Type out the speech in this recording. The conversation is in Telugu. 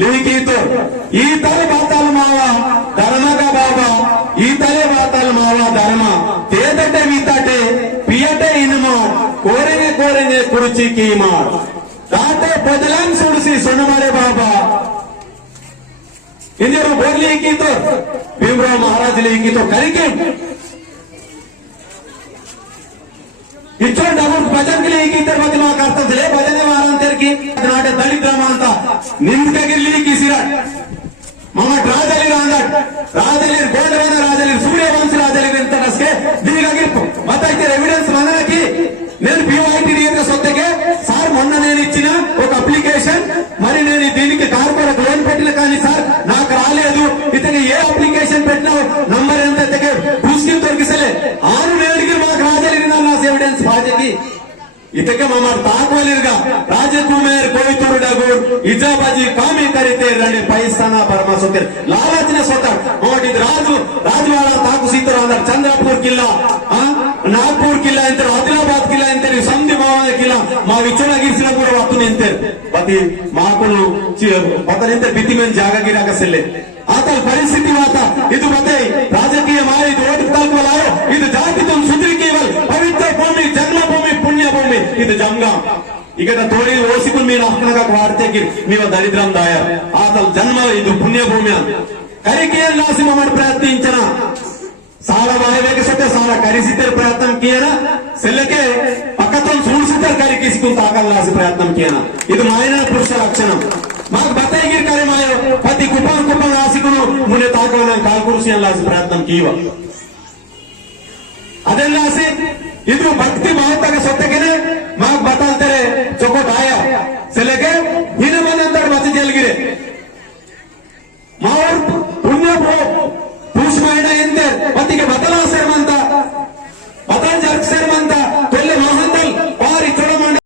లిలికీతో ఈ తల బాతాలు మావ ధర్మగా బాబా ఈ తలే బాతాలు మావ ధర్మ తేదటే వీతాటే పియటే ఇనుమో కోరినే కోరినే కురిచి కీమా దాటే పొదలాన్ సుడిసి సొన్నమడే బాబా ఇందరు బోర్లు ఈకీతో భీమరావు మహారాజులు ఈకీతో కలిగి కరికే ಇಚ್ಚೊಂಡು ಅವರು ಭಜನ್ಗೆ ಈಗಿದ್ದ ಬಗ್ಗೆ ನಾವು ಕರ್ತದೆ ಭಜನೆ ವಾರ ಅಂತೇಳಿ ನಾಟ ದಲಿತ ಅಂತ ನಿಂದಗಿರ್ಲಿ ಸಿರಾಟ್ ಮಮ್ಮ ರಾಜಲಿ ಅಂದಟ್ ರಾಜಲಿ ಗೋಲ್ಡ್ ವೇದ ರಾಜಲಿ ಸೂರ್ಯವಂಶ ರಾಜಲಿ ಅಂತ ನಸ್ಗೆ దీనిగాగిర్పు మతైతే ఎవిడెన్స్ మనకి నేను పిఓఐటి సొత్తకే సార్ మొన్న నేను ఇచ్చిన ఒక అప్లికేషన్ మరి నేను దీనికి కార్పొరేట్ లోన్ పెట్టిన కానీ సార్ నాకు రాలేదు ఇతని ఏ అప్లికేషన్ పెట్టినా నంబర్ నా ఎవిడెన్స్ బాధ్యకి ಇದಕ್ಕೆ ಮಮ್ಮ ತಾಕ್ವಲಿರ್ಗ ರಾಜಕುಮಾರ್ ಕೋಯಿತೂರು ಡಗೂರ್ ಇಜಾಬಾಜಿ ಕಾಮಿ ಕರಿತೆ ರಂಡಿ ಪೈಸಾನ ಪರಮ ಸೊತ್ತೇರ್ లాలచిన సొత్త ఒకటి ఇది రాజు రాజువాడ తాకు సీతరు అందరు చంద్రపూర్ కిల్లా ఆ, నాగ్పూర్ కిల్లా ఎంతరు ఆదిలాబాద్ కిల్లా ఎంతరు సంధి మావన కిల్లా మా విచ్చనగిరిసిన కూడా వస్తుంది ఎంతరు పతి మాకులు పతనింత ಬಿತ್ತಿ ಮೇಲೆ ಜಾಗಗಿರಾಕ ಸೆಲ್ಲೆ ಆತನ ಪರಿಸ್ಥಿತಿ ಮಾತ ಇದು ಮತ್ತೆ ರಾಜಕೀಯ ಮಾಯ ಇದು ಓಟ್ ತಾಲ್ಕಲಾಯೋ ಇದು ಭೂಮಿ ಇದು ಜಂಗ ಈಗ ತೋಡಿ ಓಸಿಕೊಂಡು మీరు ಹಕ್ಕನಾಗ ವಾರ್ತೆಗೆ ನೀವು దరిద్రం దాయ ఆతల జన్మ ఇది పుణ్యభూమి ಅಂತ ಕರಿಕೆಯ ಲಾಸಿಮ ಮಾಡಿ ಪ್ರಯತ್ನಿಂಚನ ಸಾಲ ಬಾಯಬೇಕು ಸತ್ಯ ಸಾಲ ಕರಿಸಿದ್ದರೆ ಪ್ರಯತ್ನ ಕಿಯನ ಸೆಲ್ಲಕ್ಕೆ పక్కతో సూడిసిద్దరు కలిగేసుకుంటూ ఆకల్లాసి ప్రయత్నం కియన ఇది మాయన పురుష లక్షణం మాకు బత్తగిరి కరి మాయ ప్రతి కుప్పం కుప్పం రాసికును మునే తాకవన కాల్కురుసి లాసి ప్రయత్నం కీవ ಅದೆಲ್ಲಾಸಿ ಇದು ಭಕ್ತಿ ಮಹತ್ವಗೆ ಸೊತ್ತಗೆನೆ ಮಾಗ್